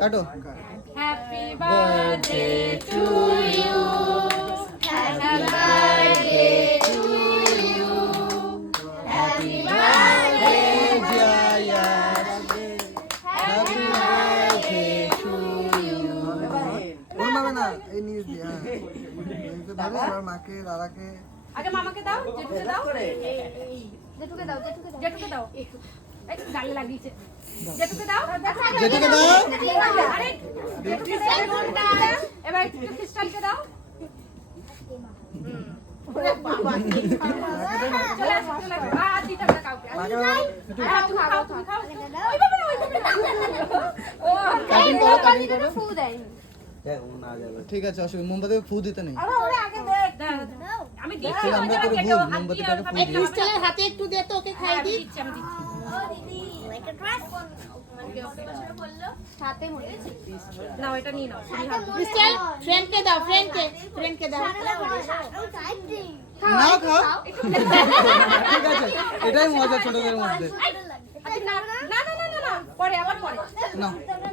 কাটো। Happy birthday to you, happy birthday to you, happy birthday Jaya, happy birthday to you. বলবে না এই news দিয়ে, হ্যাঁ এই তো ধরো এবার মাকে দাদাকে। আগে মামাকে দাও, জেঠুকে দাও, জেঠুকে দাও, জেঠুকে দাও। জেঠুকে দাও, এই গালে লাগিয়েছে, জেঠুকে দাও, জেঠুকে দাও। আরে জেঠুকে দাও, এবার খ্রিস্টানকে দাও। চলে আসো, চলে আসো। আর দিতে হবে না কাউকে। মাকে দাও। তুমি খাও, তুমি খাও। ওইভাবে না, ওইভাবে না। ও, কাটিং করো, কাটিং করো। ফু দেয়নি। ঠিক আছে, অসুবিধা, মোমবাতি ফু দিতে নেই। ওরে আগে দেখ, দাও। আমি দিচ্ছি, আসলে আমরা করে ভুল, মোমবাতিটাকে ফু দিই। ক্রিস্টালের হাতে একটু দে তো, ওকে খাই আমি দি। দিচ্ছি, আমি দিচ্ছি। ও দিদি, লাইক আ ড্রেস বললো সাথে মনে আছে। নাও, এটা নিয়ে নাও, তুমি হাত দাও। ক্রিস্টাল ফ্রেন্ডকে দাও, ফ্রেন্ডকে দাও। না খাও। ঠিক আছে, এটাই মজা ছোটদের মধ্যে। না না না না না, পরে আবার পরে। না